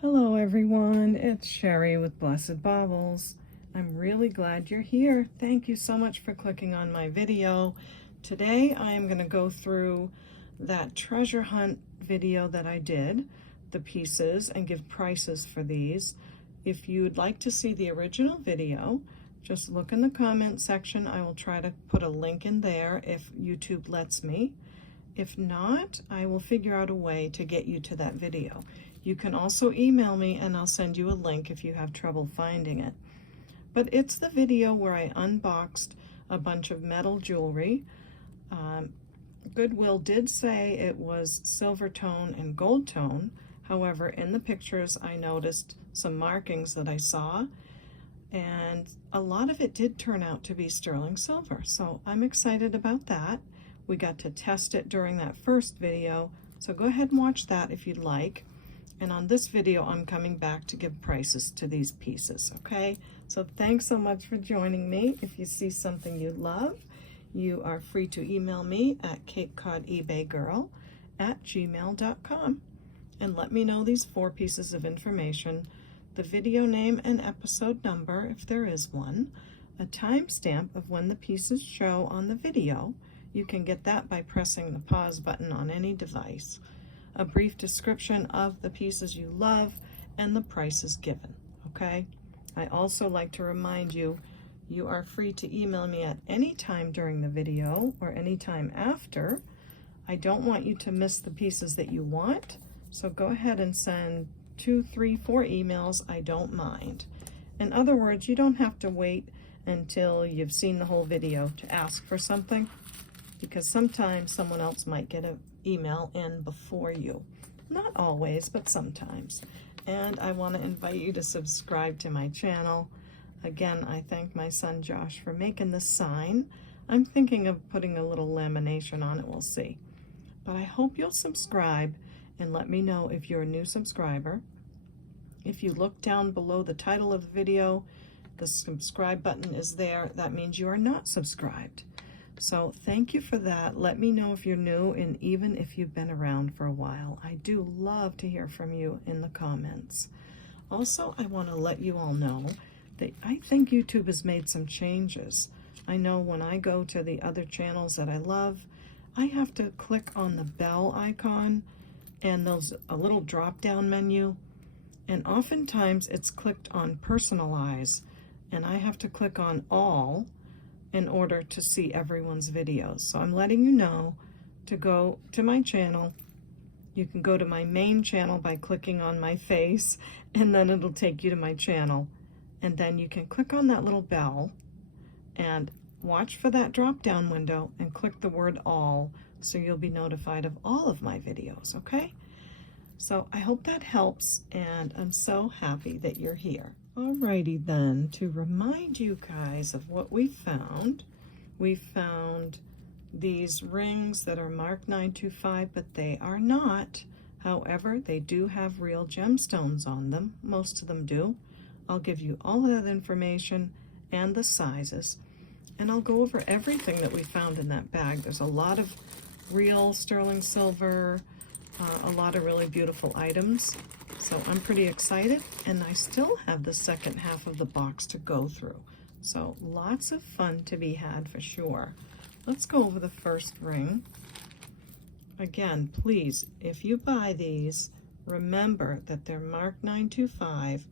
Hello everyone, it's Sherry with Blessed Baubles. I'm really glad you're here. Thank you so much for clicking on my video. Today I am going to go through that treasure hunt video that I did, the pieces, and give prices for these. If you'd like to see the original video, just look in the comment section. I will try to put a link in there if YouTube lets me. If not, I will figure out a way to get you to that video. You can also email me and I'll send you a link if you have trouble finding it. But it's the video where I unboxed a bunch of metal jewelry. Goodwill did say it was silver tone and gold tone. However, in the pictures I noticed some markings that I saw, and a lot of it did turn out to be sterling silver. So I'm excited about that. We got to test it during that first video, so go ahead and watch that if you'd like. And on this video, I'm coming back to give prices to these pieces, okay? So thanks so much for joining me. If you see something you love, you are free to email me at CapeCodEbayGirl@gmail.com and let me know these 4 pieces of information, the video name and episode number, if there is one, a timestamp of when the pieces show on the video. You can get that by pressing the pause button on any device. A brief description of the pieces you love and the prices given, okay? I also like to remind you, you are free to email me at any time during the video or any time after. I don't want you to miss the pieces that you want, so go ahead and send 2, 3, 4 emails. I don't mind. In other words, you don't have to wait until you've seen the whole video to ask for something, because sometimes someone else might get an email in before you. Not always, but sometimes. And I want to invite you to subscribe to my channel. Again, I thank my son Josh for making this sign. I'm thinking of putting a little lamination on it, we'll see. But I hope you'll subscribe and let me know if you're a new subscriber. If you look down below the title of the video, the subscribe button is there. That means you are not subscribed. So thank you for that. Let me know if you're new and even if you've been around for a while. I do love to hear from you in the comments. Also, I want to let you all know that I think YouTube has made some changes. I know when I go to the other channels that I love, I have to click on the bell icon and there's a little drop-down menu, and oftentimes it's clicked on personalize, and I have to click on all in order to see everyone's videos. So I'm letting you know to go to my channel. You can go to my main channel by clicking on my face, and then it'll take you to my channel. And then you can click on that little bell and watch for that drop-down window and click the word all, so you'll be notified of all of my videos, okay? So I hope that helps, and I'm so happy that you're here. Alrighty then, to remind you guys of what we found these rings that are marked 925, but they are not. However, they do have real gemstones on them. Most of them do. I'll give you all of that information and the sizes, and I'll go over everything that we found in that bag. There's a lot of real sterling silver, a lot of really beautiful items. So I'm pretty excited, and I still have the second half of the box to go through. So lots of fun to be had for sure. Let's go over the first ring. Again, please, if you buy these, remember that they're marked 925,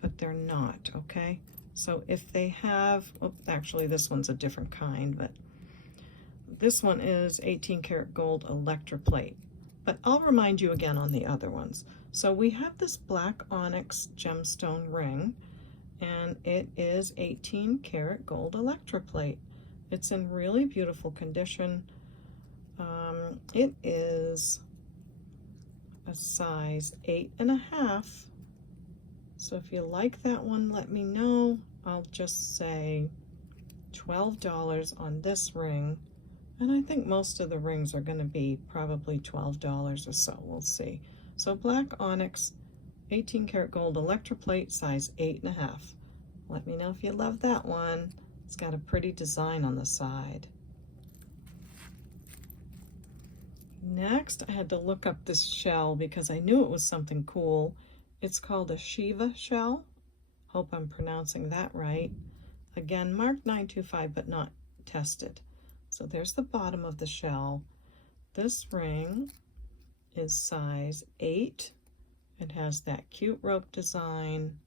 but they're not, okay? So if they have, oh, actually this one's a different kind, but this one is 18 karat gold electroplate. But I'll remind you again on the other ones. So we have this black onyx gemstone ring, and it is 18 karat gold electroplate. It's in really beautiful condition. It is a size 8.5. So if you like that one, let me know. I'll just say $12 on this ring. And I think most of the rings are going to be probably $12 or so. We'll see. So black onyx, 18 karat gold electroplate, size 8.5. Let me know if you love that one. It's got a pretty design on the side. Next, I had to look up this shell because I knew it was something cool. It's called a Shiva shell. Hope I'm pronouncing that right. Again, marked 925 but not tested. So there's the bottom of the shell. This ring is size 8. It has that cute rope design.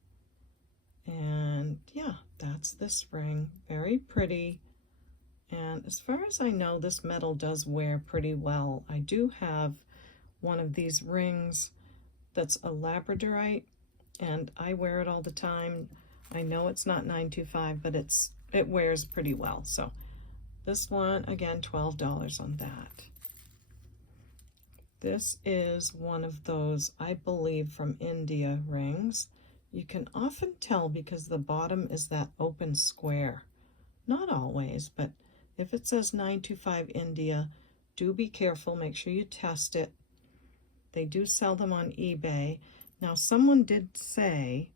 And yeah, that's this ring. Very pretty. And as far as I know, this metal does wear pretty well. I do have one of these rings that's a labradorite, and I wear it all the time. I know it's not 925, but it wears pretty well. So this one, again, $12 on that. This is one of those, I believe, from India rings. You can often tell because the bottom is that open square. Not always, but if it says 925 India, do be careful. Make sure you test it. They do sell them on eBay. Now, someone did say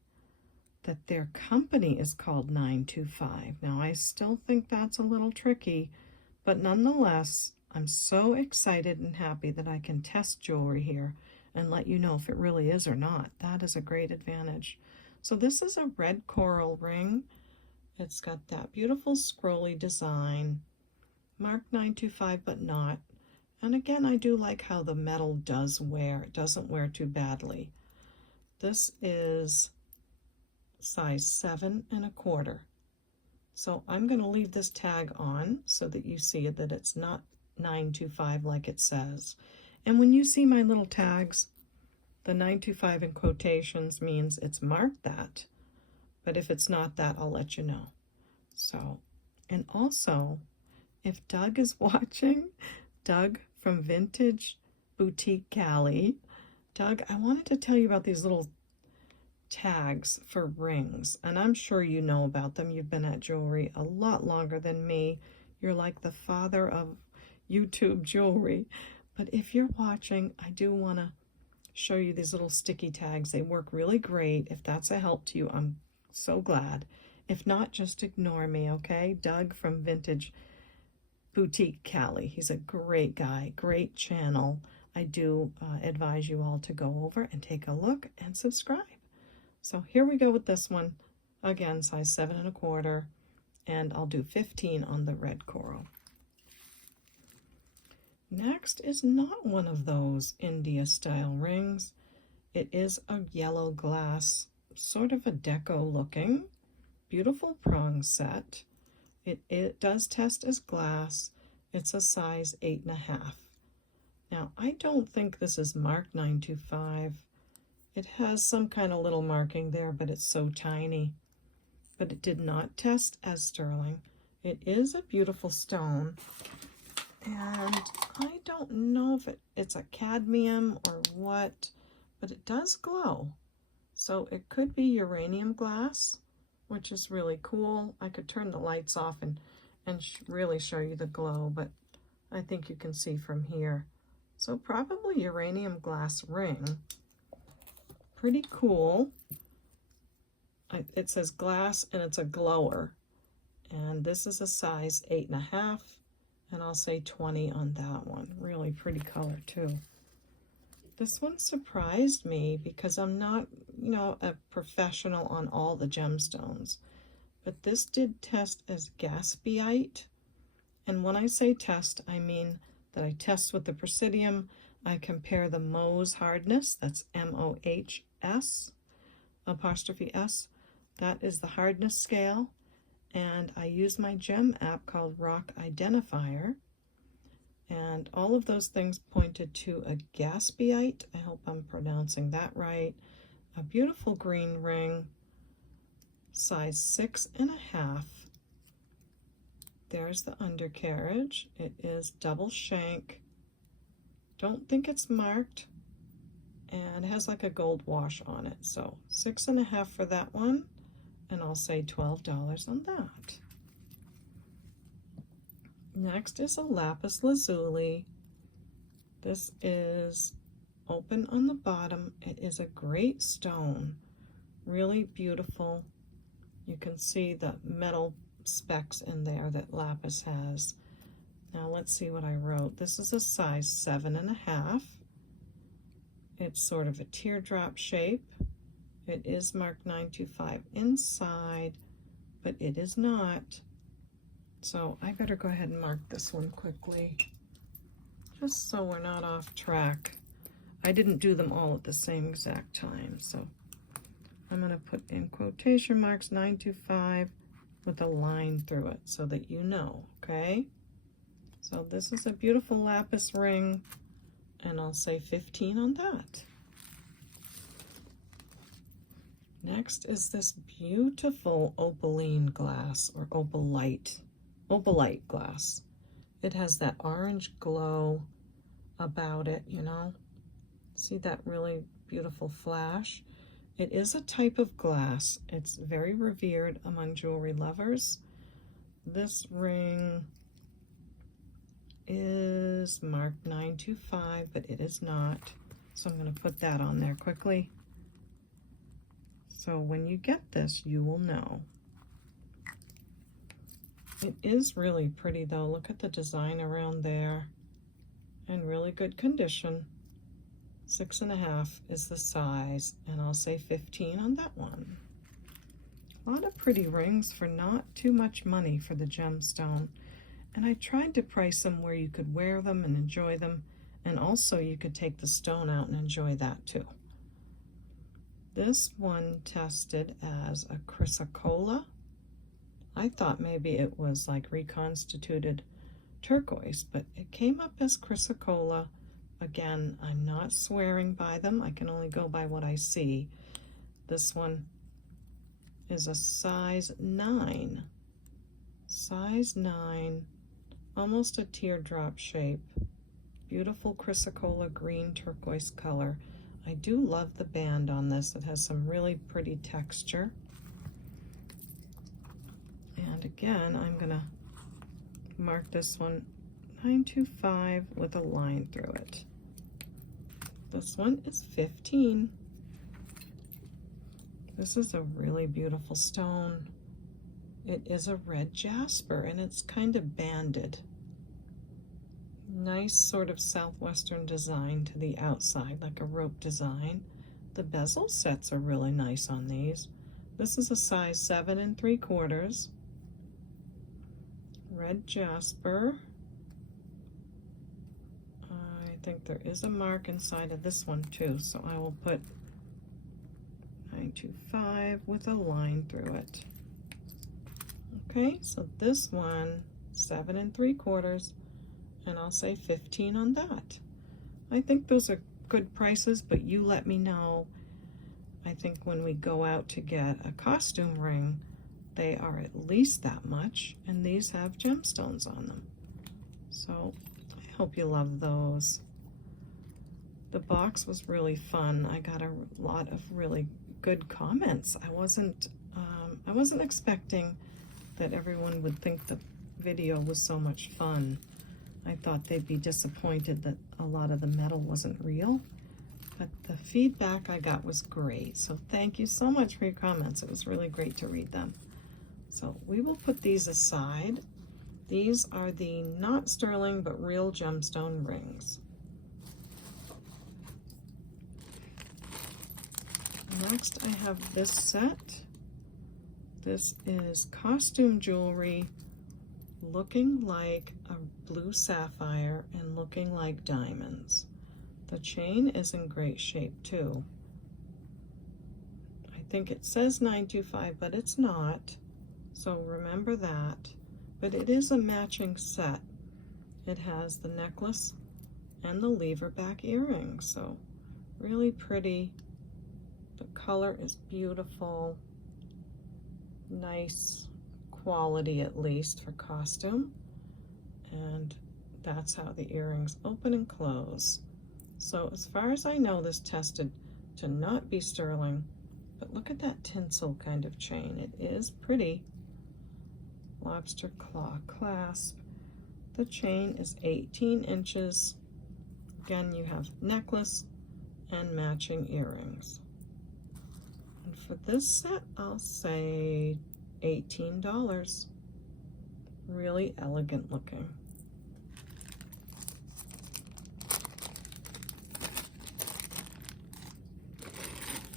that their company is called 925. Now, I still think that's a little tricky, but nonetheless, I'm so excited and happy that I can test jewelry here and let you know if it really is or not. That is a great advantage. So this is a red coral ring. It's got that beautiful scrolly design, marked 925 but not. And again, I do like how the metal does wear. It doesn't wear too badly. This is size 7 1/4. So I'm going to leave this tag on so that you see that it's not 925 like it says. And when you see my little tags, the 925 in quotations means it's marked that. But if it's not that, I'll let you know. So, and also, if Doug is watching, Doug from Vintage Boutique Cali, Doug, I wanted to tell you about these little tags for rings, and I'm sure you know about them. You've been at jewelry a lot longer than me. You're like the father of YouTube jewelry. But if you're watching, I do want to show you these little sticky tags. They work really great. If that's a help to you, I'm so glad. If not, just ignore me, okay? Doug from Vintage Boutique Cali. He's a great guy, great channel. I do advise you all to go over and take a look and subscribe. So here we go with this one. Again, size 7 1/4, and I'll do 15 on the red coral. Next is not one of those India style rings. It is a yellow glass, sort of a deco looking, beautiful prong set. It does test as glass. It's a size 8 1/2. Now, I don't think this is marked 925. It has some kind of little marking there, but it's so tiny. But it did not test as sterling. It is a beautiful stone. And I don't know if it's a cadmium or what, but it does glow. So it could be uranium glass, which is really cool. I could turn the lights off and really show you the glow, but I think you can see from here. So probably uranium glass ring. Pretty cool. It says glass and it's a glower. And this is a size 8 1/2. And I'll say 20 on that one. Really pretty color too. This one surprised me because I'm not, a professional on all the gemstones. But this did test as gaspiite. And when I say test, I mean that I test with the Presidium. I compare the Mohs hardness, that's M-O-H-S, apostrophe S. That is the hardness scale. And I use my gem app called Rock Identifier. And all of those things pointed to a gaspiite. I hope I'm pronouncing that right. A beautiful green ring, size 6 1/2. There's the undercarriage. It is double shank. Don't think it's marked. And it has like a gold wash on it. So 6 1/2 for that one. And I'll say $12 on that. Next is a lapis lazuli. This is open on the bottom. It is a great stone, really beautiful. You can see the metal specks in there that lapis has. Now let's see what I wrote. This is a size 7 1/2. It's sort of a teardrop shape. It is marked 925 inside, but it is not. So I better go ahead and mark this one quickly, just so we're not off track. I didn't do them all at the same exact time, so I'm going to put in quotation marks 925 with a line through it so that you know, okay? So this is a beautiful lapis ring, and I'll say 15 on that. Next is this beautiful opaline glass, or opalite glass. It has that orange glow about it, you know? See that really beautiful flash? It is a type of glass. It's very revered among jewelry lovers. This ring is marked 925, but it is not. So I'm going to put that on there quickly. So when you get this, you will know. It is really pretty though. Look at the design around there. In really good condition. 6.5 is the size, and I'll say 15 on that one. A lot of pretty rings for not too much money for the gemstone. And I tried to price them where you could wear them and enjoy them, and also you could take the stone out and enjoy that too. This one tested as a chrysocolla. I thought maybe it was like reconstituted turquoise, but it came up as chrysocolla. Again, I'm not swearing by them. I can only go by what I see. This one is a size 9. Size 9, almost a teardrop shape. Beautiful chrysocolla green turquoise color. I do love the band on this. It has some really pretty texture. And again, I'm gonna mark this one 925 with a line through it. This one is 15. This is a really beautiful stone. It is a red jasper, and it's kind of banded. Nice sort of southwestern design to the outside, like a rope design. The bezel sets are really nice on these. This is a size 7 3/4. Red jasper. I think there is a mark inside of this one too, so I will put 925 with a line through it. Okay, so this one, 7 3/4, and I'll say 15 on that. I think those are good prices, but you let me know. I think when we go out to get a costume ring, they are at least that much, and these have gemstones on them. So I hope you love those. The box was really fun. I got a lot of really good comments. I wasn't expecting that everyone would think the video was so much fun. I thought they'd be disappointed that a lot of the metal wasn't real, but the feedback I got was great. So thank you so much for your comments. It was really great to read them. So we will put these aside. These are the not sterling but real gemstone rings. Next I have this set. This is costume jewelry looking like a blue sapphire and looking like diamonds. The chain is in great shape too. I think it says 925, but it's not. So remember that. But it is a matching set. It has the necklace and the lever back earrings. So really pretty. The color is beautiful. Nice quality, at least for costume. And that's how the earrings open and close. So as far as I know, this tested to not be sterling, but look at that tinsel kind of chain. It is pretty. Lobster claw clasp. The chain is 18 inches. Again, you have necklace and matching earrings. And for this set, I'll say $18. Really elegant looking.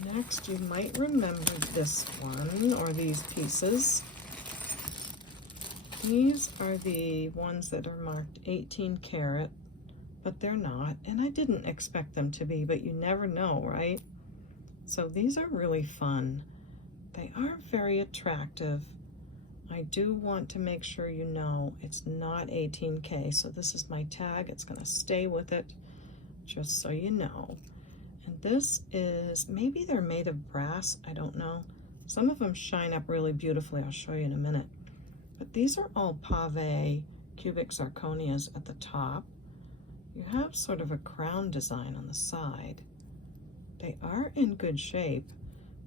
Next, you might remember this one, or these pieces. These are the ones that are marked 18 karat, but they're not, and I didn't expect them to be, but you never know, right? So these are really fun. They are very attractive. I do want to make sure you know it's not 18K, so this is my tag. It's going to stay with it, just so you know. And this is, maybe they're made of brass, I don't know. Some of them shine up really beautifully, I'll show you in a minute. But these are all pave cubic zirconias at the top. You have sort of a crown design on the side. They are in good shape,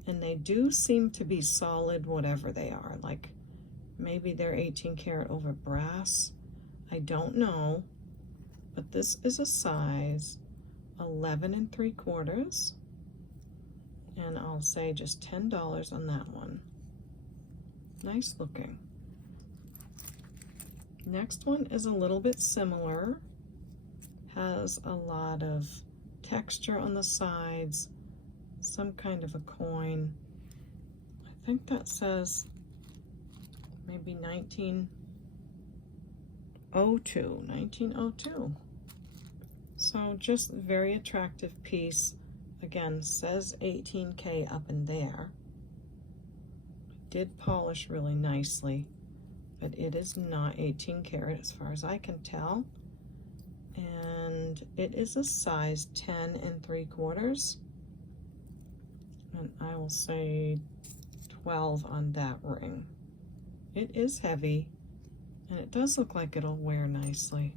and they do seem to be solid whatever they are. Like maybe they're 18 karat over brass. I don't know, but this is a size 11 3/4, and I'll say just $10 on that one. Nice looking. Next one is a little bit similar, has a lot of texture on the sides, some kind of a coin. I think that says maybe 1902. So just very attractive piece. Again, says 18K up in there. Did polish really nicely, but it is not 18 karat as far as I can tell. And it is a size 10 3/4. And I will say 12 on that ring. It is heavy, and it does look like it'll wear nicely.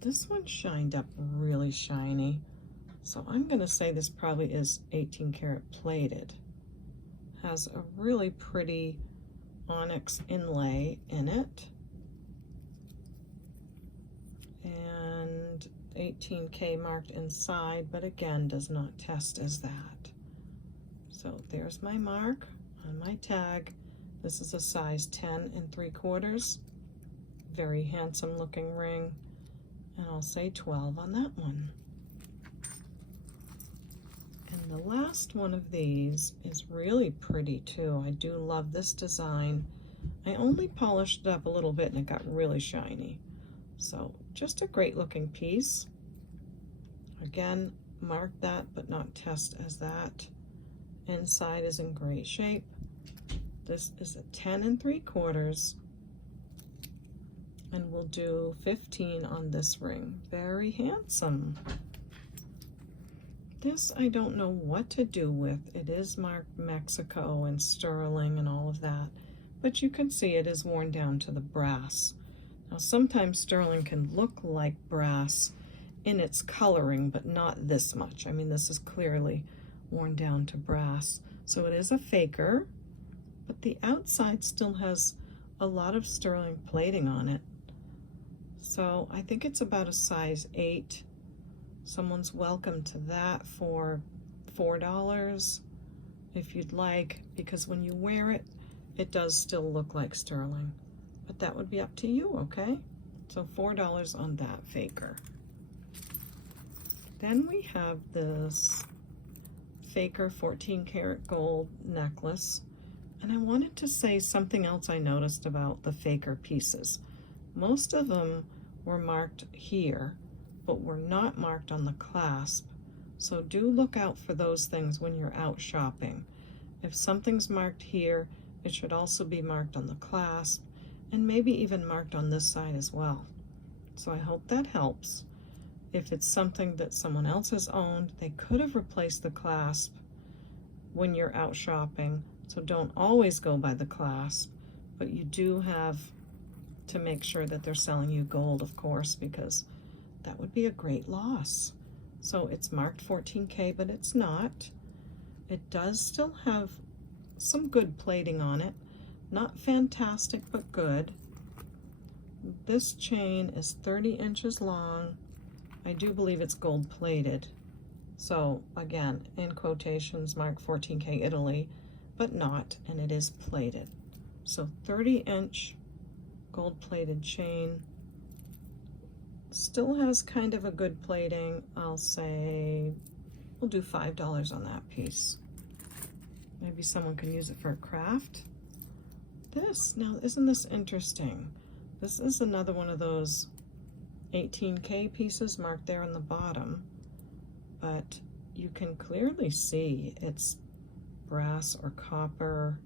This one shined up really shiny, so I'm gonna say this probably is 18 karat plated. Has a really pretty onyx inlay in it, and 18K marked inside, but again does not test as that. So there's my mark on my tag. This is a size 10 3/4. Very handsome looking ring, and I'll say 12 on that one. And the last one of these is really pretty too. I do love this design. I only polished it up a little bit and it got really shiny. So just a great looking piece. Again, mark that but not test as that. Inside is in great shape. This is a 10 3/4, and we'll do 15 on this ring. Very handsome. This I don't know what to do with. It is marked Mexico and sterling and all of that, but you can see it is worn down to the brass. Now sometimes sterling can look like brass in its coloring, but not this much. I mean, this is clearly worn down to brass. So it is a faker, but the outside still has a lot of sterling plating on it. So I think it's about a size 8. Someone's welcome to that for $4 if you'd like, because when you wear it, it does still look like sterling. But that would be up to you, okay? So $4 on that faker. Then we have this faker 14 karat gold necklace. And I wanted to say something else I noticed about the faker pieces. Most of them were marked here, but were not marked on the clasp. So do look out for those things when you're out shopping. If something's marked here, it should also be marked on the clasp, and maybe even marked on this side as well. So I hope that helps. If it's something that someone else has owned, they could have replaced the clasp when you're out shopping. So don't always go by the clasp, but you do have to make sure that they're selling you gold, of course, because that would be a great loss. So it's marked 14K, but it's not. It does still have some good plating on it. Not fantastic, but good. This chain is 30 inches long. I do believe it's gold plated. So again, in quotations, marked 14K Italy, but not, and it is plated. So 30-inch gold plated chain. Still has kind of a good plating. I'll say We'll do $5 on that piece. Maybe someone can use it for a craft. This, now isn't this interesting? This is another one of those 18K pieces marked there in the bottom, but you can clearly see it's brass or copper.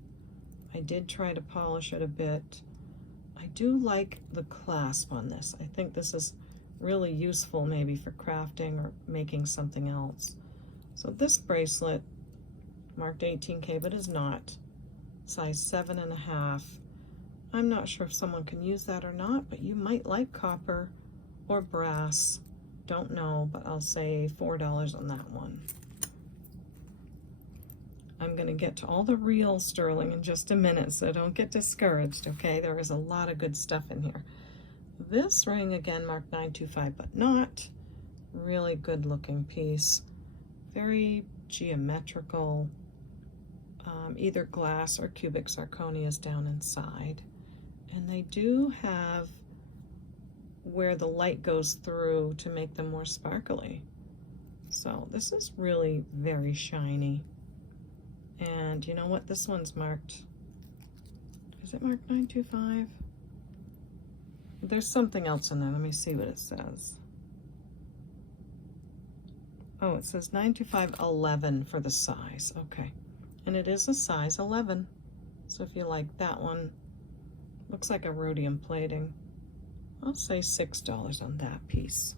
I did try to polish it a bit. I do like the clasp on this. I think this is really useful maybe for crafting or making something else. So this bracelet marked 18K, but is not. Size 7.5. I'm not sure if someone can use that or not, but you might like copper or brass. Don't know, but I'll say $4 on that one. I'm going to get to all the real sterling in just a minute, so don't get discouraged, okay? There is a lot of good stuff in here. This ring, again, marked 925, but not. Really good looking piece. Very geometrical. Either glass or cubic zirconias down inside. And they do have where the light goes through to make them more sparkly. So this is really very shiny. And you know what? This one's marked, is it marked 925? There's something else in there. Let me see what it says. Oh, it says 925/11 for the size. Okay. And it is a size 11. So if you like that one, looks like a rhodium plating. I'll say $6 on that piece.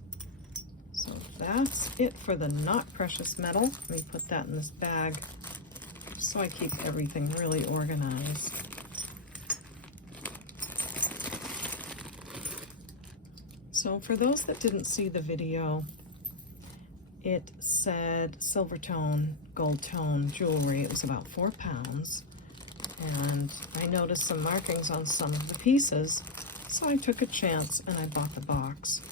So that's it for the not precious metal. Let me put that in this bag so I keep everything really organized. So for those that didn't see the video, it said silver tone, gold tone jewelry. It was about 4 pounds. And I noticed some markings on some of the pieces, so I took a chance and I bought the box.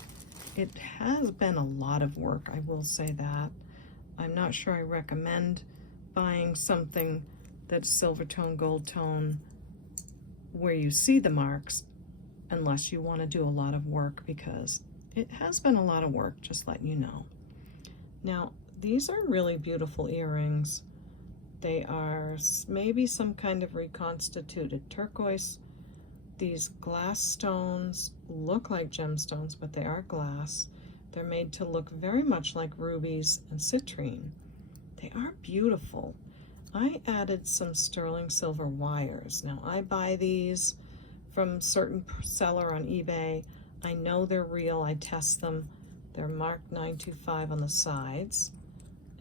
It has been a lot of work, I will say that. I'm not sure I recommend buying something that's silver tone, gold tone, where you see the marks, unless you want to do a lot of work, because it has been a lot of work, just letting you know. Now, these are really beautiful earrings. They are maybe some kind of reconstituted turquoise. These glass stones look like gemstones, but they are glass. They're made to look very much like rubies and citrine. They are beautiful. I added some sterling silver wires. Now, I buy these from a certain seller on eBay. I know they're real. I test them. They're marked 925 on the sides,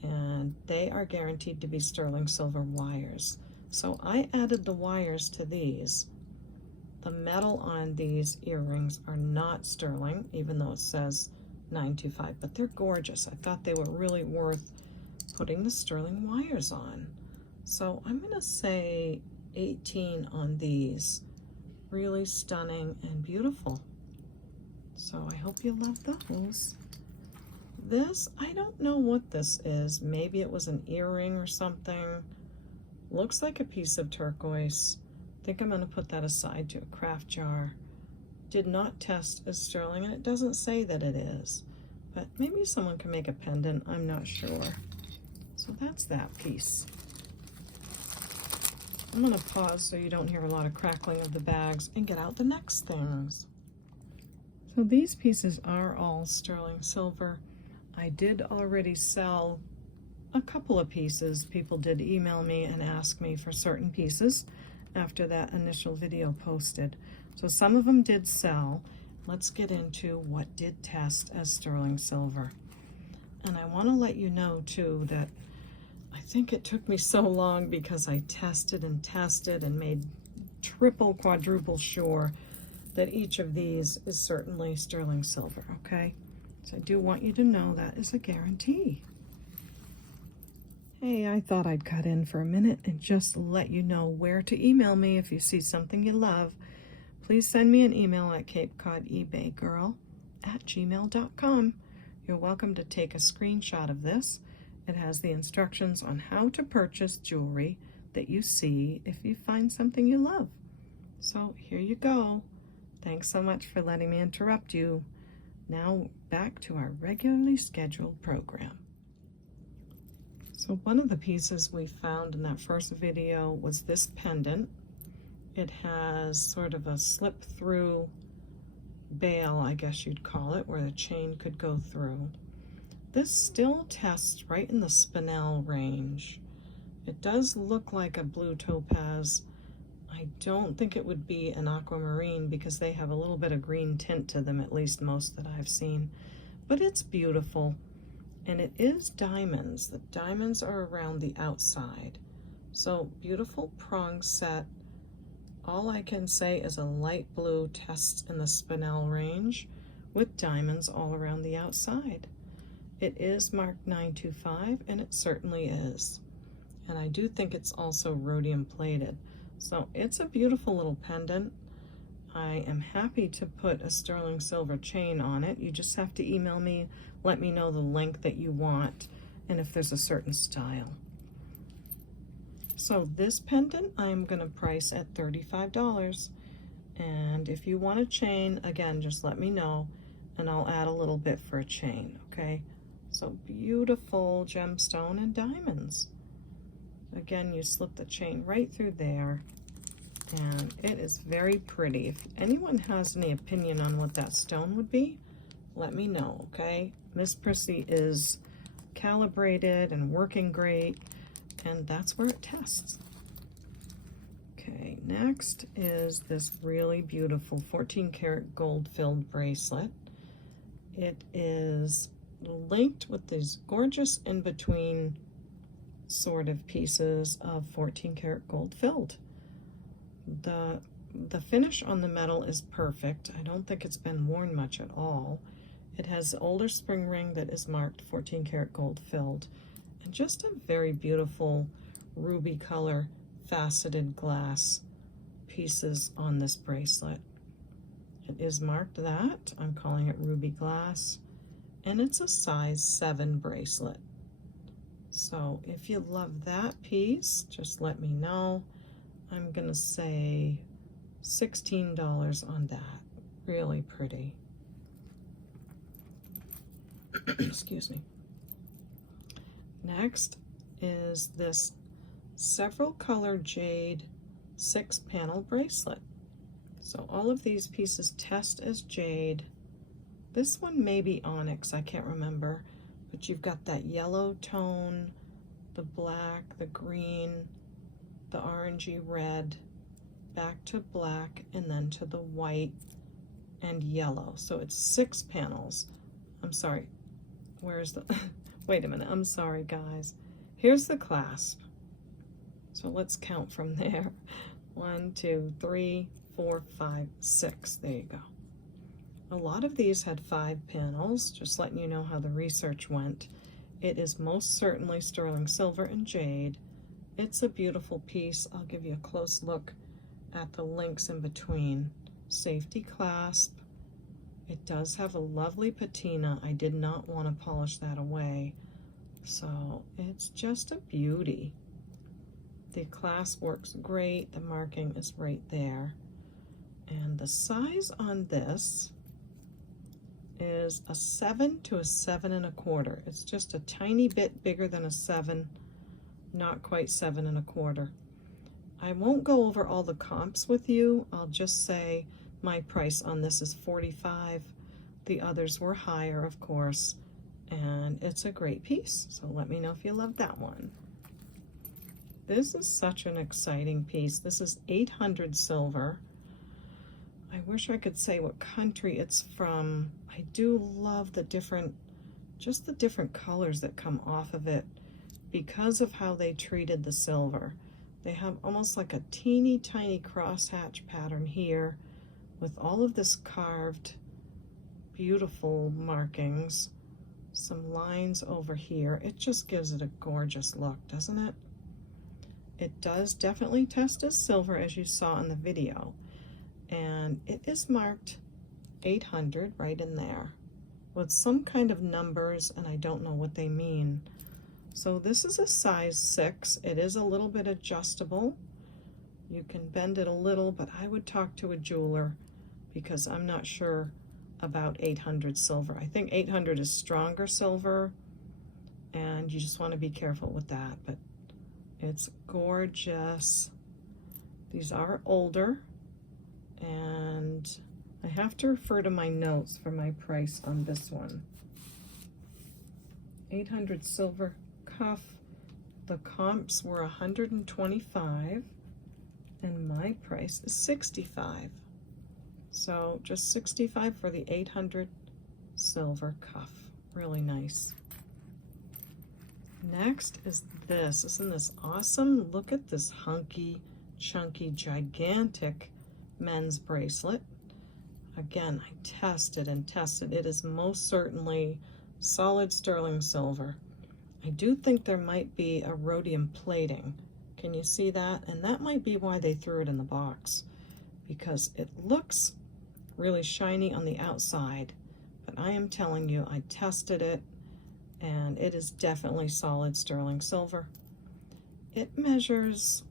and they are guaranteed to be sterling silver wires. So I added the wires to these. The metal on these earrings are not sterling, even though it says 925, but they're gorgeous. I thought they were really worth putting the sterling wires on. So I'm gonna say 18 on these. Really stunning and beautiful. So I hope you love those. This, I don't know what this is. Maybe it was an earring or something. Looks like a piece of turquoise. I think I'm going to put that aside to a craft jar. Did not test as sterling, and it doesn't say that it is. But maybe someone can make a pendant. I'm not sure. So that's that piece. I'm going to pause so you don't hear a lot of crackling of the bags and get out the next things. So these pieces are all sterling silver. I did already sell a couple of pieces. People did email me and ask me for certain pieces after that initial video posted. So some of them did sell. Let's get into what did test as sterling silver. And I want to let you know too that I think it took me so long because I tested and made triple, quadruple sure that each of these is certainly sterling silver, okay? So I do want you to know that is a guarantee. Hey, I thought I'd cut in for a minute and just let you know where to email me if you see something you love. Please send me an email at CapeCodEbayGirl@gmail.com. You're welcome to take a screenshot of this. It has the instructions on how to purchase jewelry that you see if you find something you love. So here you go. Thanks so much for letting me interrupt you. Now back to our regularly scheduled program. So one of the pieces we found in that first video was this pendant. It has sort of a slip-through bail, I guess you'd call it, where the chain could go through. This still tests right in the spinel range. It does look like a blue topaz. I don't think it would be an aquamarine because they have a little bit of green tint to them, at least most that I've seen. But it's beautiful. And it is diamonds. The diamonds are around the outside. So beautiful prong set. All I can say is a light blue tests in the spinel range with diamonds all around the outside. It is marked 925, and it certainly is. And I do think it's also rhodium plated. So it's a beautiful little pendant. I am happy to put a sterling silver chain on it. You just have to email me, let me know the length that you want, and if there's a certain style. So this pendant I'm gonna price at $35. And if you want a chain, again, just let me know, and I'll add a little bit for a chain, okay? So beautiful gemstone and diamonds. Again, you slip the chain right through there, and it is very pretty. If anyone has any opinion on what that stone would be, let me know, okay? Miss Prissy is calibrated and working great, and that's where it tests. Okay, next is this really beautiful 14 karat gold filled bracelet. It is linked with these gorgeous in-between sort of pieces of 14 karat gold filled. The finish on the metal is perfect. I don't think it's been worn much at all. It has the older spring ring that is marked 14 karat gold filled, and just a very beautiful ruby color faceted glass pieces on this bracelet. It is marked that. I'm calling it ruby glass, and it's a size 7 bracelet. So if you love that piece, just let me know. I'm gonna say $16 on that. Really pretty. Excuse me. Next is this several color jade 6-panel bracelet. So all of these pieces test as jade. This one may be onyx, I can't remember, but you've got that yellow tone, the black, the green, the orangey red, back to black, and then to the white and yellow. So it's 6 panels. I'm sorry, where's the, wait a minute, I'm sorry guys. Here's the clasp. So let's count from there. 1, 2, 3, 4, 5, 6, there you go. A lot of these had 5 panels, just letting you know how the research went. It is most certainly sterling silver and jade. It's a beautiful piece. I'll give you a close look at the links in between. Safety clasp. It does have a lovely patina. I did not want to polish that away. So it's just a beauty. The clasp works great. The marking is right there. And the size on this is a 7 to a 7 1/4. It's just a tiny bit bigger than a 7, not quite 7 1/4. I won't go over all the comps with you. I'll just say my price on this is $45. The others were higher, of course, and it's a great piece. So let me know if you love that one. This is such an exciting piece. This is 800 silver. I wish I could say what country it's from. I do love the different, just the different colors that come off of it because of how they treated the silver. They have almost like a teeny tiny crosshatch pattern here with all of this carved, beautiful markings, some lines over here. It just gives it a gorgeous look, doesn't it? It does definitely test as silver, as you saw in the video. And it is marked 800 right in there with some kind of numbers, and I don't know what they mean. So this is a size 6. It is a little bit adjustable. You can bend it a little, but I would talk to a jeweler because I'm not sure about 800 silver. I think 800 is stronger silver, and you just want to be careful with that, but it's gorgeous. These are older, and I have to refer to my notes for my price on this one. 800 silver cuff. The comps were 125, and my price is 65. So just 65 for the 800 silver cuff. Really nice. Next is this. Isn't this awesome? Look at this hunky, chunky, gigantic men's bracelet. Again, I tested and tested. It is most certainly solid sterling silver. I do think there might be a rhodium plating. Can you see that? And that might be why they threw it in the box, because it looks really shiny on the outside. But I am telling you, I tested it, and it is definitely solid sterling silver. It measures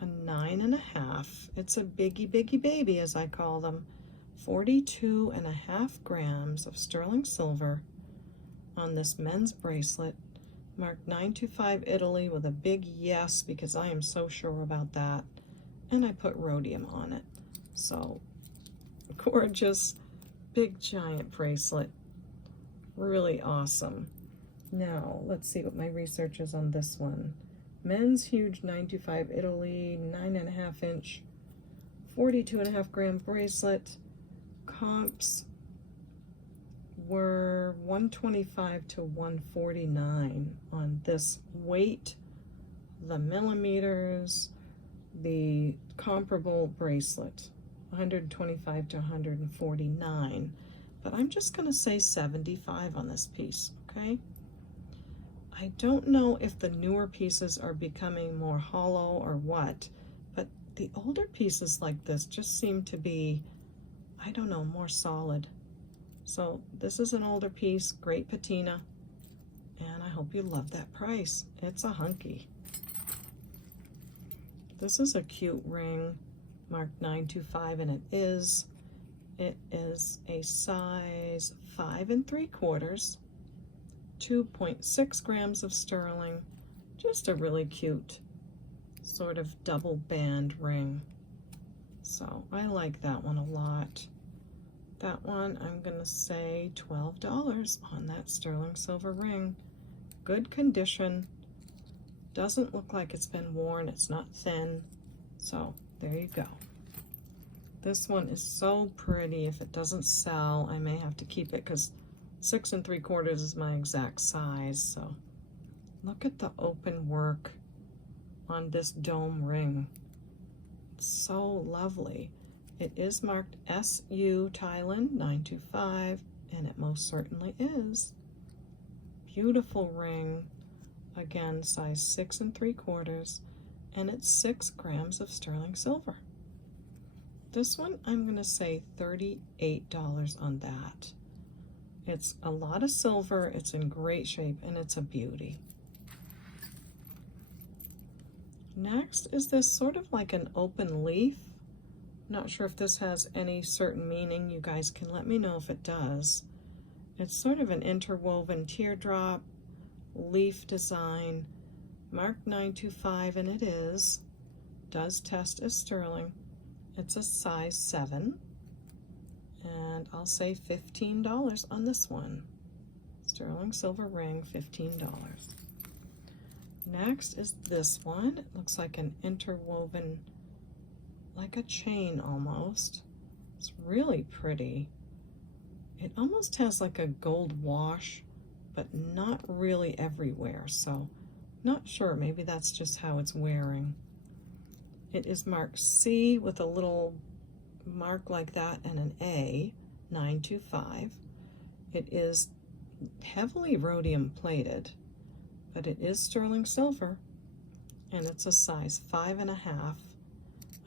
a 9.5. It's a biggie baby, as I call them. 42.5 grams of sterling silver on this men's bracelet, marked 925 Italy with a big yes, because I am so sure about that. And I put rhodium on it. So gorgeous, big giant bracelet. Really awesome. Now let's see what my research is on this one. Men's huge 925 Italy, 9.5 inch, 42.5 gram bracelet. Comps were 125 to 149 on this weight, the millimeters, the comparable bracelet, 125 to 149. But I'm just going to say 75 on this piece, okay? I don't know if the newer pieces are becoming more hollow or what, but the older pieces like this just seem to be, I don't know, more solid. So this is an older piece, great patina, and I hope you love that price. It's a hunky. This is a cute ring, marked 925, and it is a size 5 3/4, 2.6 grams of sterling. Just a really cute sort of double band ring. So I like that one a lot. That one, I'm gonna say $12 on that sterling silver ring. Good condition. Doesn't look like it's been worn. It's not thin. So there you go. This one is so pretty. If it doesn't sell, I may have to keep it, because 6 3/4 is my exact size. So look at the open work on this dome ring. It's so lovely. It is marked SU Thailand 925, and it most certainly is. Beautiful ring. Again, size 6 3/4, and it's 6 grams of sterling silver. This one, I'm going to say $38 on that. It's a lot of silver, it's in great shape, and it's a beauty. Next is this sort of like an open leaf. Not sure if this has any certain meaning. You guys can let me know if it does. It's sort of an interwoven teardrop leaf design, marked 925, and it is. Does test as sterling. It's a size 7, and I'll say $15 on this one. Sterling silver ring, $15. Next is this one. It looks like an interwoven, like a chain almost. It's really pretty. It almost has like a gold wash, but not really everywhere, so not sure. Maybe that's just how it's wearing. It is marked C with a little mark like that and an A, 925. It is heavily rhodium plated, but it is sterling silver, and it's a size 5.5.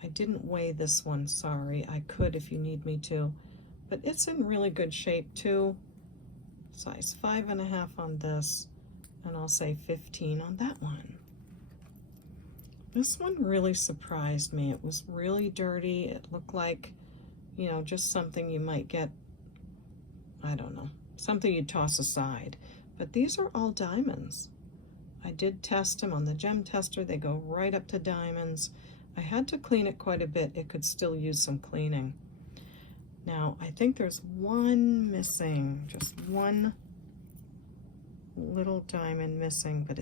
I didn't weigh this one, sorry. I could if you need me to, but it's in really good shape too. Size 5.5 on this, and I'll say 15 on that one. This one really surprised me. It was really dirty. It looked like, you know, just something you might get, I don't know, something you'd toss aside. but these are all diamonds. I did test them on the gem tester. They go right up to diamonds. I had to clean it quite a bit. It could still use some cleaning. Now, I think there's one missing, just one little diamond missing, but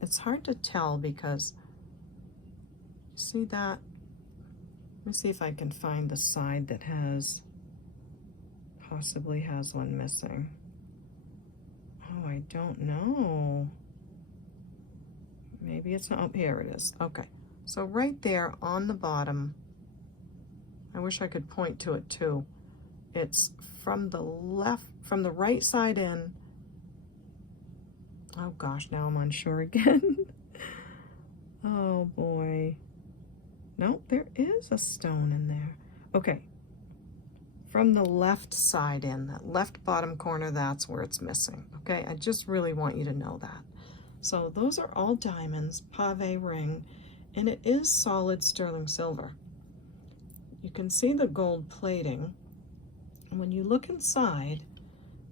it's hard to tell because, see that? Let me see if I can find the side that possibly has one missing. Oh, I don't know. Maybe it's not, oh, here it is. Okay, so right there on the bottom, I wish I could point to it too. It's from the right side in. Oh gosh, now I'm unsure again. Oh boy. Nope, there is a stone in there. Okay, from the left side in, that left bottom corner, that's where it's missing. Okay, I just really want you to know that. So those are all diamonds, pave ring, and it is solid sterling silver. You can see the gold plating, and when you look inside,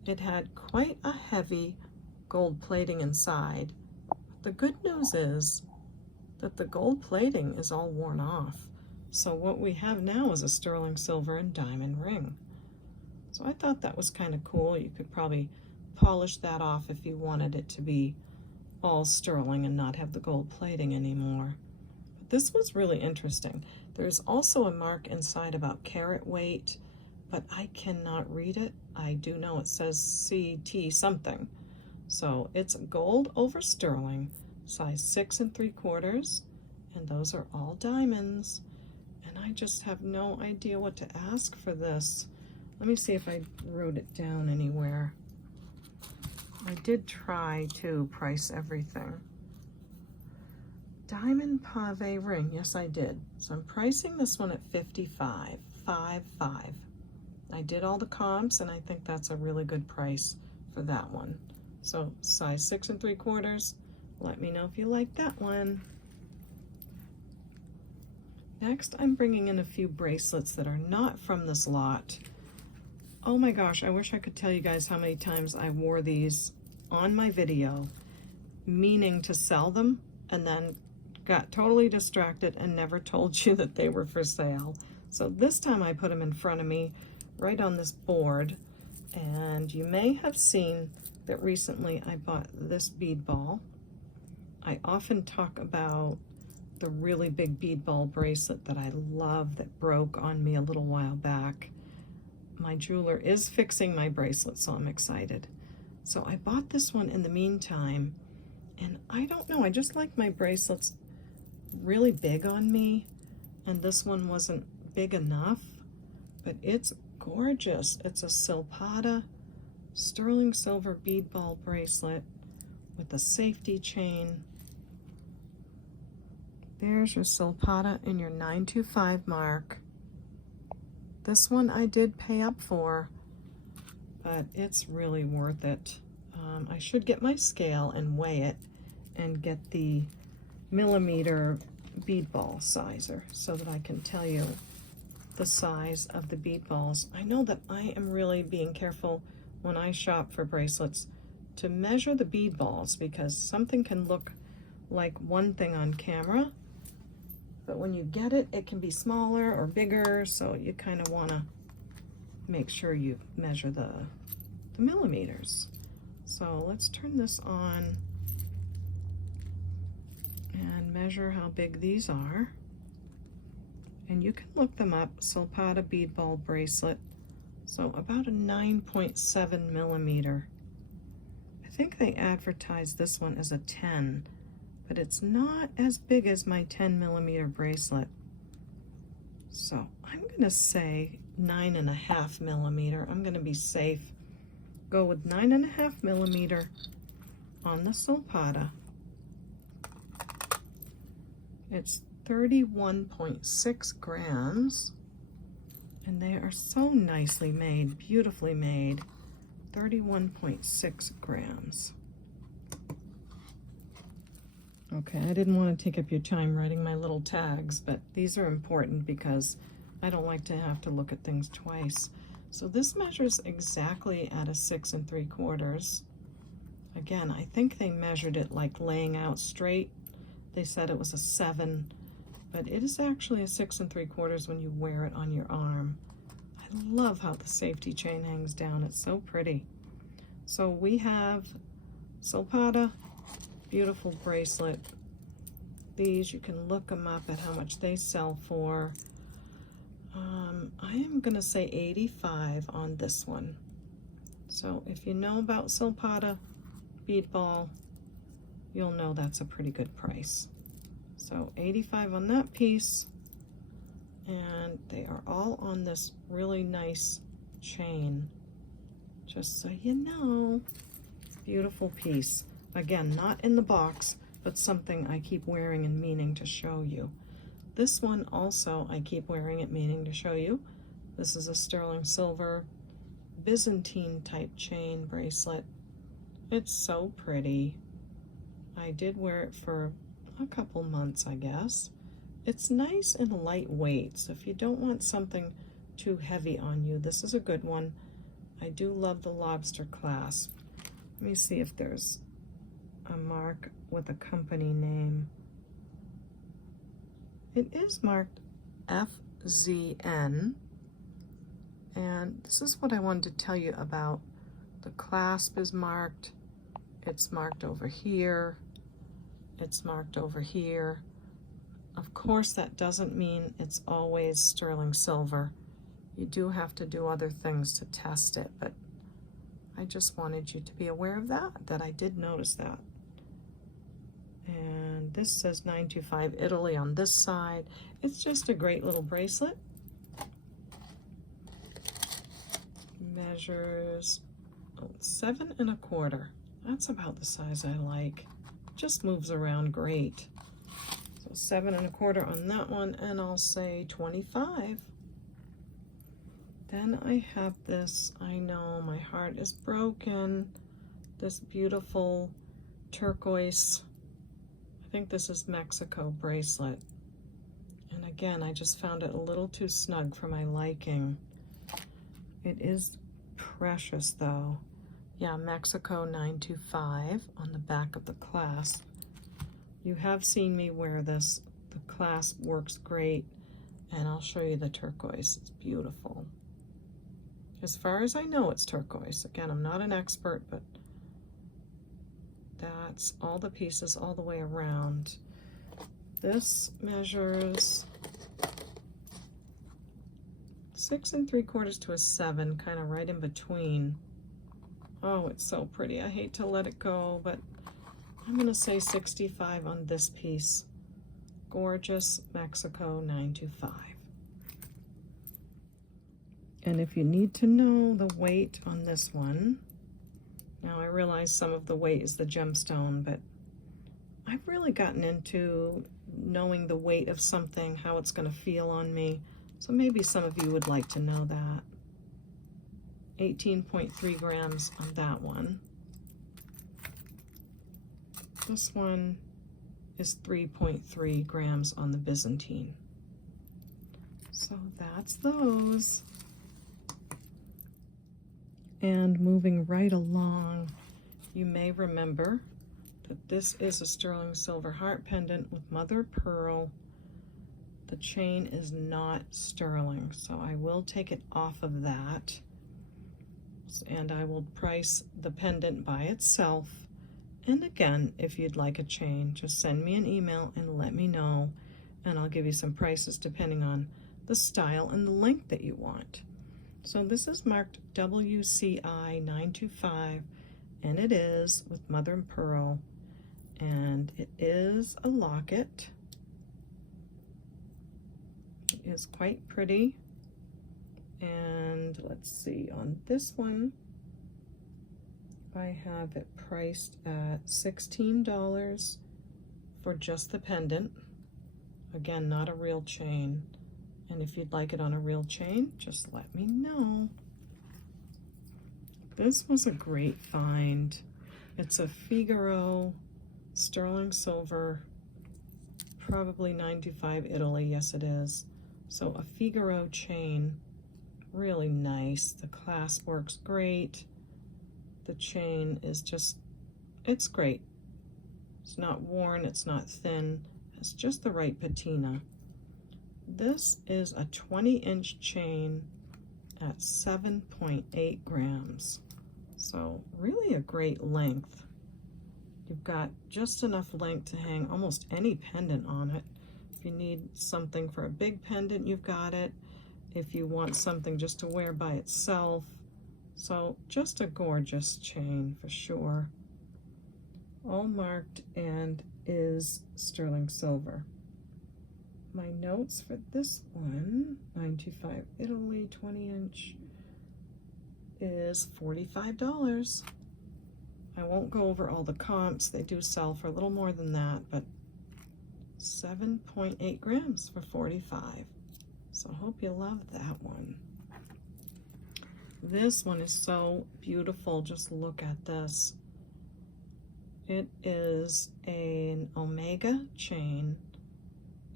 it had quite a heavy gold plating inside. The good news is that the gold plating is all worn off. So what we have now is a sterling silver and diamond ring. So I thought that was kind of cool. You could probably polish that off if you wanted it to be all sterling and not have the gold plating anymore. But this was really interesting. There's also a mark inside about carat weight, but I cannot read it. I do know it says CT something. So it's gold over sterling, size 6 3/4, and those are all diamonds. And I just have no idea what to ask for this. Let me see if I wrote it down anywhere. I did try to price everything. Diamond pave ring, yes I did. So I'm pricing this one at $55, $55. I did all the comps and I think that's a really good price for that one. So size 6 3/4, let me know if you like that one. Next, I'm bringing in a few bracelets that are not from this lot. Oh my gosh, I wish I could tell you guys how many times I wore these on my video, meaning to sell them, and then got totally distracted and never told you that they were for sale. So this time I put them in front of me right on this board, and you may have seen that recently I bought this bead ball. I often talk about the really big bead ball bracelet that I love that broke on me a little while back. My jeweler is fixing my bracelet, so I'm excited. So I bought this one in the meantime, and I don't know, I just like my bracelets really big on me, and this one wasn't big enough, but it's gorgeous. It's a Silpada sterling silver bead ball bracelet with a safety chain. There's your Silpada and your 925 mark. This one I did pay up for, but it's really worth it. I should get my scale and weigh it and get the millimeter bead ball sizer so that I can tell you the size of the bead balls. I know that I am really being careful when I shop for bracelets to measure the bead balls, because something can look like one thing on camera, but when you get it, it can be smaller or bigger, so you kind of want to make sure you measure the millimeters. So let's turn this on and measure how big these are. And you can look them up, Silpada bead ball bracelet. So about a 9.7 millimeter. I think they advertised this one as a 10, but it's not as big as my 10 millimeter bracelet. So I'm gonna say 9.5 millimeter. I'm gonna be safe. Go with 9.5 millimeter on the Silpada. It's 31.6 grams, and they are so nicely made, beautifully made. 31.6 grams. Okay, I didn't want to take up your time writing my little tags, but these are important because I don't like to have to look at things twice. So this measures exactly at a 6 3/4. Again, I think they measured it like laying out straight. They said it was a 7, but it is actually a 6 3/4 when you wear it on your arm. I love how the safety chain hangs down. It's so pretty. So we have Silpada, beautiful bracelet. These, you can look them up at how much they sell for. I am gonna say 85 on this one. So if you know about Silpada bead ball, you'll know that's a pretty good price. So 85 on that piece, and they are all on this really nice chain, just so you know. Beautiful piece. Again, not in the box, but something I keep wearing and meaning to show you. This one also I keep wearing it meaning to show you. This is a sterling silver Byzantine type chain bracelet. It's so pretty. I did wear it for a couple months, I guess. It's nice and lightweight, so if you don't want something too heavy on you, this is a good one. I do love the lobster clasp. Let me see if there's a mark with a company name. It is marked FZN, and this is what I wanted to tell you about. The clasp is marked. It's marked over here. It's marked over here. Of course, that doesn't mean it's always sterling silver. You do have to do other things to test it, but I just wanted you to be aware of that I did notice that. And this says 925 Italy on this side. It's just a great little bracelet. Measures 7 1/4. That's about the size I like. Just moves around great. So 7 1/4 on that one, and I'll say 25. Then I have this, I know my heart is broken, this beautiful turquoise, I think this is Mexico bracelet. And again, I just found it a little too snug for my liking. It is precious though. Yeah, Mexico 925 on the back of the clasp. You have seen me wear this. The clasp works great, and I'll show you the turquoise. It's beautiful. As far as I know, it's turquoise. Again, I'm not an expert, but that's all the pieces all the way around. This measures 6 3/4 to a 7, kind of right in between. Oh, it's so pretty. I hate to let it go, but I'm gonna say 65 on this piece. Gorgeous Mexico 925. And if you need to know the weight on this one, now I realize some of the weight is the gemstone, but I've really gotten into knowing the weight of something, how it's gonna feel on me. So maybe some of you would like to know that. 18.3 grams on that one. This one is 3.3 grams on the Byzantine. So that's those. And moving right along, you may remember that this is a sterling silver heart pendant with mother of pearl. The chain is not sterling, so I will take it off of that. And I will price the pendant by itself. And again, if you'd like a chain, just send me an email and let me know, and I'll give you some prices depending on the style and the length that you want. So this is marked WCI 925, and it is with mother and pearl, and it is a locket. It is quite pretty. And let's see, on this one, I have it priced at $16 for just the pendant. Again, not a real chain. And if you'd like it on a real chain, just let me know. This was a great find. It's a Figaro sterling silver, probably 925 Italy. Yes, it is. So a Figaro chain. Really nice. The clasp works great. The chain is just It's great. It's not worn, it's not thin, it's just the right patina. This is a 20-inch chain at 7.8 grams. So really a great length. You've got just enough length to hang almost any pendant on it. If you need something for a big pendant, you've got it. If you want something just to wear by itself. So just a gorgeous chain for sure. All marked and is sterling silver. My notes for this one, 925 Italy 20-inch, is $45. I won't go over all the comps. They do sell for a little more than that, but 7.8 grams for $45. So I hope you love that one. This one is so beautiful. Just look at this. It is an Omega chain,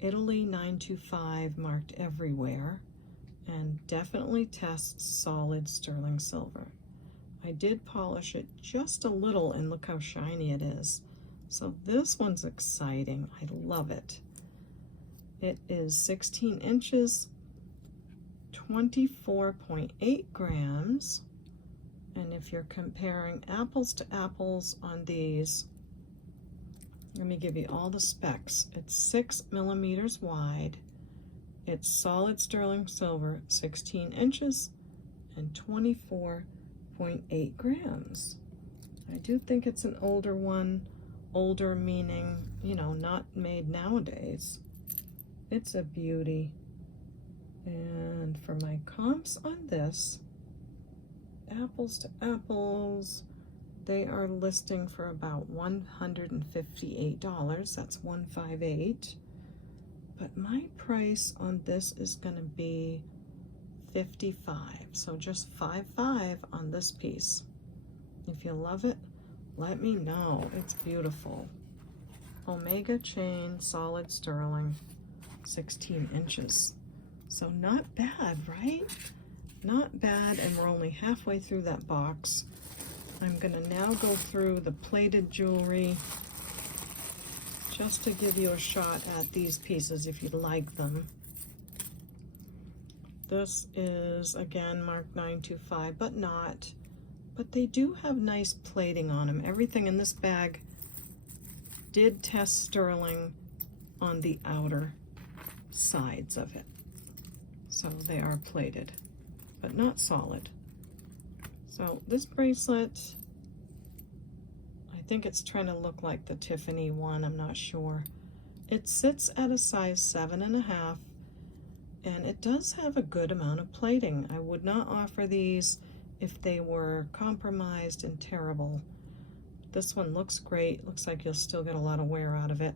Italy 925, marked everywhere, and definitely tests solid sterling silver. I did polish it just a little, and look how shiny it is. So this one's exciting. I love it. It is 16 inches, 24.8 grams. And if you're comparing apples to apples on these, let me give you all the specs. It's 6 millimeters wide. It's solid sterling silver, 16 inches, and 24.8 grams. I do think it's an older one. Older meaning, you know, not made nowadays. It's a beauty. And for my comps on this, apples to apples, they are listing for about $158. That's $158. But my price on this is going to be $55. So just $55 on this piece. If you love it, let me know. It's beautiful. Omega chain, solid sterling, 16 inches. So not bad, right? Not bad, and we're only halfway through that box. I'm gonna now go through the plated jewelry just to give you a shot at these pieces if you'd like them. This is, again, marked 925, but not. But they do have nice plating on them. Everything in this bag did test sterling on the outer sides of it. So they are plated, but not solid. So this bracelet, I think it's trying to look like the Tiffany one, I'm not sure. It sits at a size 7.5, and it does have a good amount of plating. I would not offer these if they were compromised and terrible. This one looks great. Looks like you'll still get a lot of wear out of it.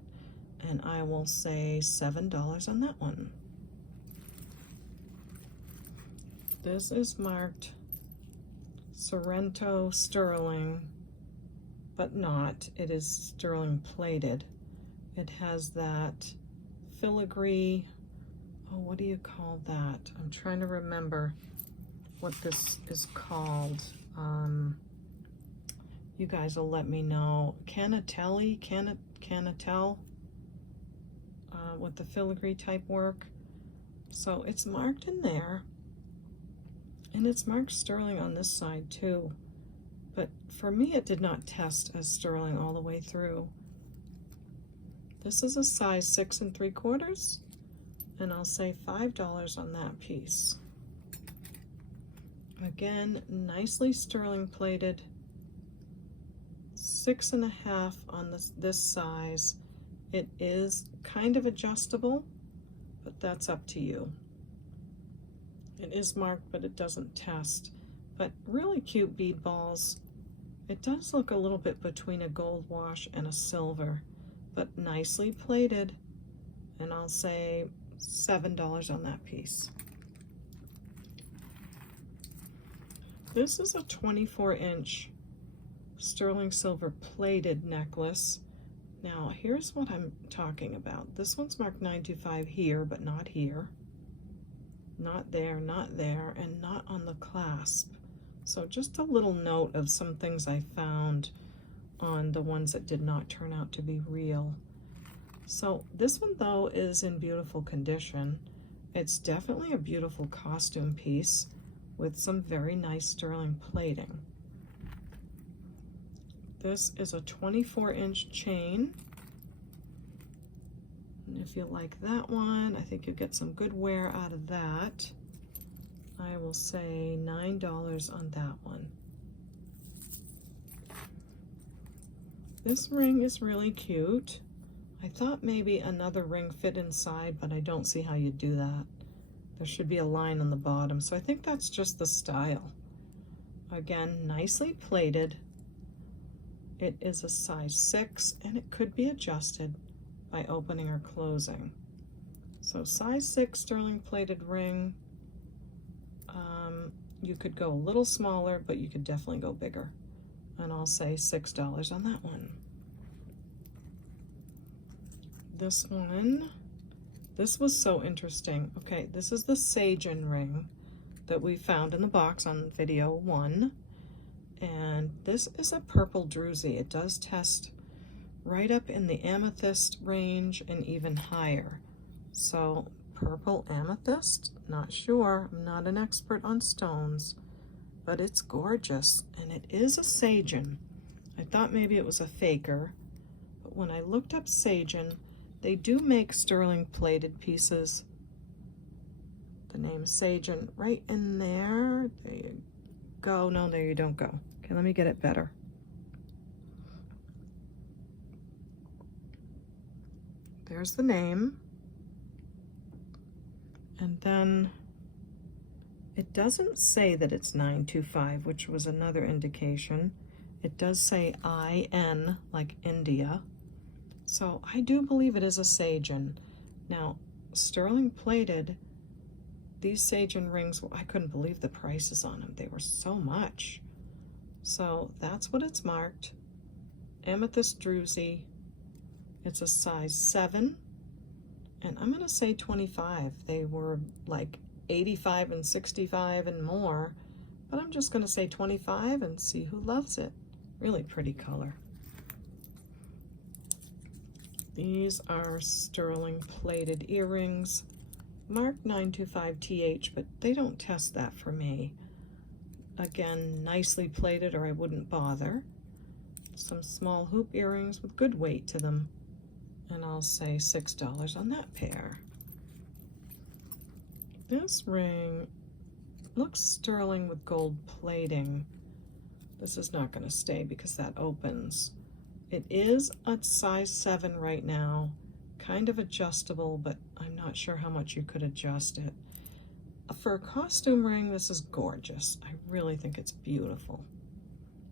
And I will say $7 on that one. This is marked Sorrento sterling, but not. It is sterling plated. It has that filigree, oh, what do you call that? I'm trying to remember what this is called. You guys will let me know. Canatelli, Canatel, with the filigree type work. So it's marked in there, and it's marked sterling on this side too. But for me, it did not test as sterling all the way through. This is a size 6 3/4, and I'll say $5 on that piece. Again, nicely sterling plated, 6.5 on this size. It is kind of adjustable, but that's up to you. It is marked, but it doesn't test. But really cute bead balls. It does look a little bit between a gold wash and a silver, but nicely plated, and I'll say $7 on that piece. This is a 24-inch sterling silver plated necklace. Now, here's what I'm talking about. This one's marked 925 here, but not here. Not there, and not on the clasp. So just a little note of some things I found on the ones that did not turn out to be real. So this one though is in beautiful condition. It's definitely a beautiful costume piece with some very nice sterling plating. This is a 24-inch chain. And if you like that one, I think you'll get some good wear out of that. I will say $9 on that one. This ring is really cute. I thought maybe another ring fit inside, but I don't see how you do that. There should be a line on the bottom, so I think that's just the style. Again, nicely plated. It is a size 6, and it could be adjusted by opening or closing. So size 6 sterling plated ring. You could go a little smaller, but you could definitely go bigger. And I'll say $6 on that one. This one, this was so interesting. Okay, this is the Sagen ring that we found in the box on video 1. And this is a purple druzy. It does test right up in the amethyst range and even higher. So purple amethyst, not sure. I'm not an expert on stones, but it's gorgeous. And it is a Sagen. I thought maybe it was a faker, but when I looked up Sagen, they do make sterling plated pieces. The name Sagen right in there. There you go. No, there you don't go. Okay, let me get it better. There's the name. And then it doesn't say that it's 925, which was another indication. It does say IN, like India. So I do believe it is a Sagen. Now, sterling plated, these Sagen rings, I couldn't believe the prices on them. They were so much. So that's what it's marked. Amethyst druzy. It's a size 7. And I'm gonna say 25. They were like 85 and 65 and more, but I'm just gonna say 25 and see who loves it. Really pretty color. These are sterling plated earrings, marked 925TH, but they don't test that for me. Again, nicely plated or I wouldn't bother. Some small hoop earrings with good weight to them. And I'll say $6 on that pair. This ring looks sterling with gold plating. This is not going to stay because that opens. It is a size 7 right now, kind of adjustable, but I'm not sure how much you could adjust it. For a costume ring, this is gorgeous. I really think it's beautiful.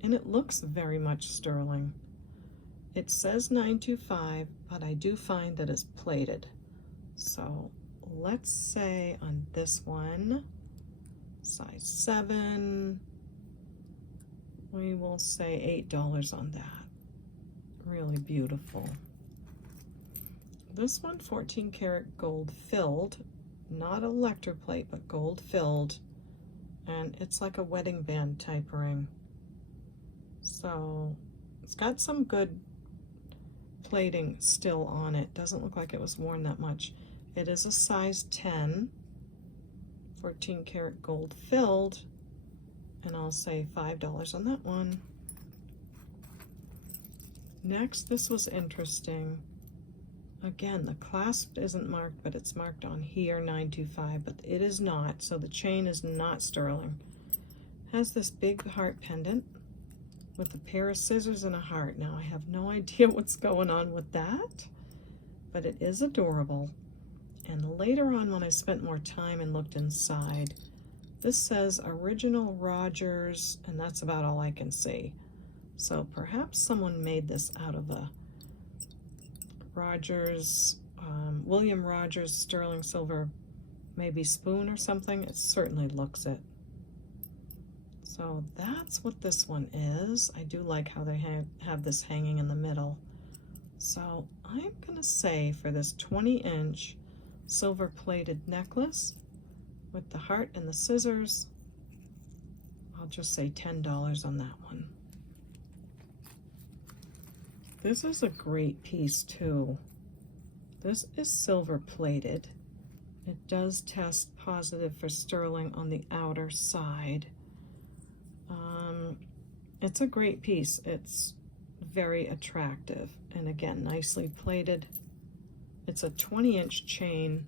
And it looks very much sterling. It says 925, but I do find that it's plated. So let's say on this one, size 7, we will say $8 on that. Really beautiful. This one, 14 karat gold filled, not electroplate, but gold filled. And it's like a wedding band type ring. So it's got some good plating still on it. Doesn't look like it was worn that much. It is a size 10, 14 karat gold filled, and I'll say $5 on that one. Next, this was interesting. Again, the clasp isn't marked, but it's marked on here 925, but it is not, so the chain is not sterling. Has this big heart pendant with a pair of scissors and a heart. Now, I have no idea what's going on with that, but it is adorable. And later on, when I spent more time and looked inside, this says Original Rogers, and that's about all I can see. So perhaps someone made this out of a Rogers, William Rogers sterling silver, maybe spoon or something. It certainly looks it. So that's what this one is. I do like how they have this hanging in the middle. So I'm gonna say for this 20-inch silver plated necklace with the heart and the scissors, I'll just say $10 on that one. This is a great piece too. This is silver plated. It does test positive for sterling on the outer side. It's a great piece. It's very attractive, and again, nicely plated. It's a 20-inch chain,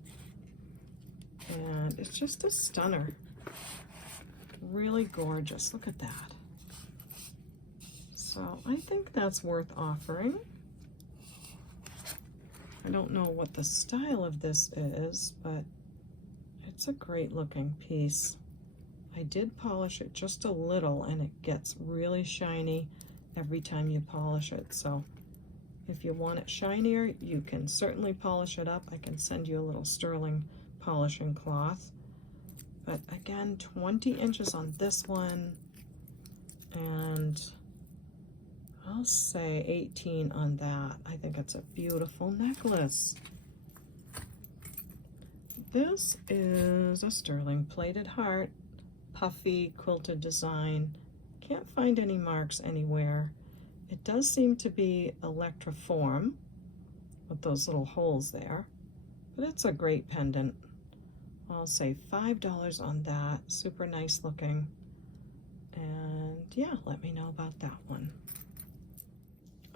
and it's just a stunner. Really gorgeous. Look at that. So I think that's worth offering. I don't know what the style of this is, but it's a great looking piece. I did polish it just a little, and it gets really shiny every time you polish it. So if you want it shinier, you can certainly polish it up. I can send you a little sterling polishing cloth. But again, 20 inches on this one, and I'll say 18 on that. I think it's a beautiful necklace. This is a sterling plated heart, puffy quilted design. Can't find any marks anywhere. It does seem to be electroform with those little holes there, but it's a great pendant. I'll say $5 on that. Super nice looking. And yeah, let me know about that one.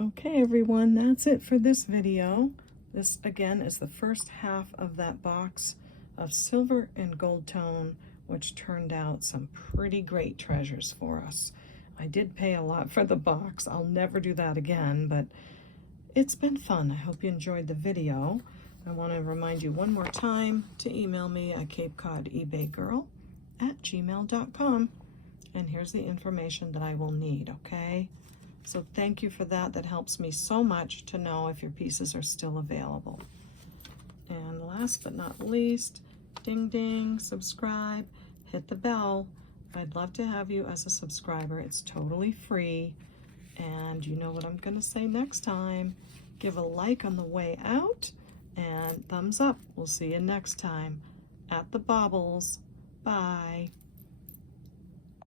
Okay, everyone, that's it for this video. This, again, is the first half of that box of silver and gold tone, which turned out some pretty great treasures for us. I did pay a lot for the box. I'll never do that again, but it's been fun. I hope you enjoyed the video. I want to remind you one more time to email me at CapeCodEbayGirl@gmail.com. And here's the information that I will need, okay? So thank you for that. That helps me so much to know if your pieces are still available. And last but not least, ding ding, subscribe, hit the bell. I'd love to have you as a subscriber. It's totally free. And you know what I'm going to say next time. Give a like on the way out and thumbs up. We'll see you next time at the Baubles. Bye.